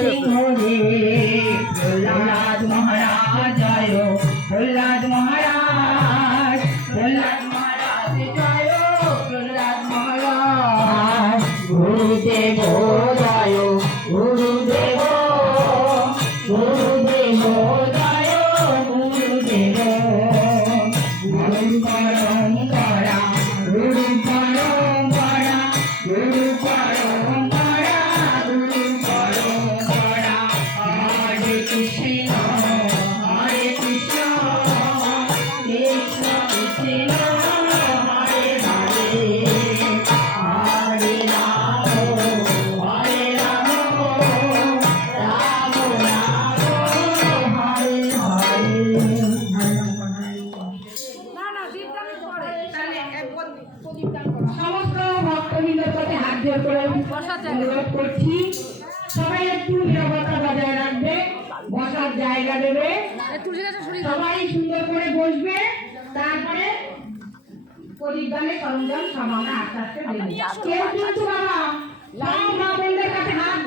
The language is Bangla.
সিংহ রে প্রহ্লাদ মহারাজ জয় প্রহ্লাদ মহারাজ প্রহ্লাদ মহারাজ জয় প্রহ্লাদ মহারাজ গুরুদেব জয় গুরুদেব গুরুদেব জয় গুরুদেব গুরু পরম্পরা গুরু পরম্পরা গুরু পরম্পরা গুরু পরম্পরা হরে কৃষ্ণ কৃষ্ণ কৃষ্ণ কৃষ্ণ হরে হরে হরে রাম রাম রাম হরে হরে। সমস্ত ভক্তবৃন্দের কাছে হাত জোর করে অনুরোধ করছি, সবাই একটু নিরাপত্তা বজায় রাখবে, বসার জায়গা দেবে, সবাই সুন্দর করে বসবে। তারপরে প্রদীপদানের সরঞ্জাম সব আমরা আস্তে আস্তে দেবো। কেউ কিন্তু বাবা সব মা বোনদের কাছে হাত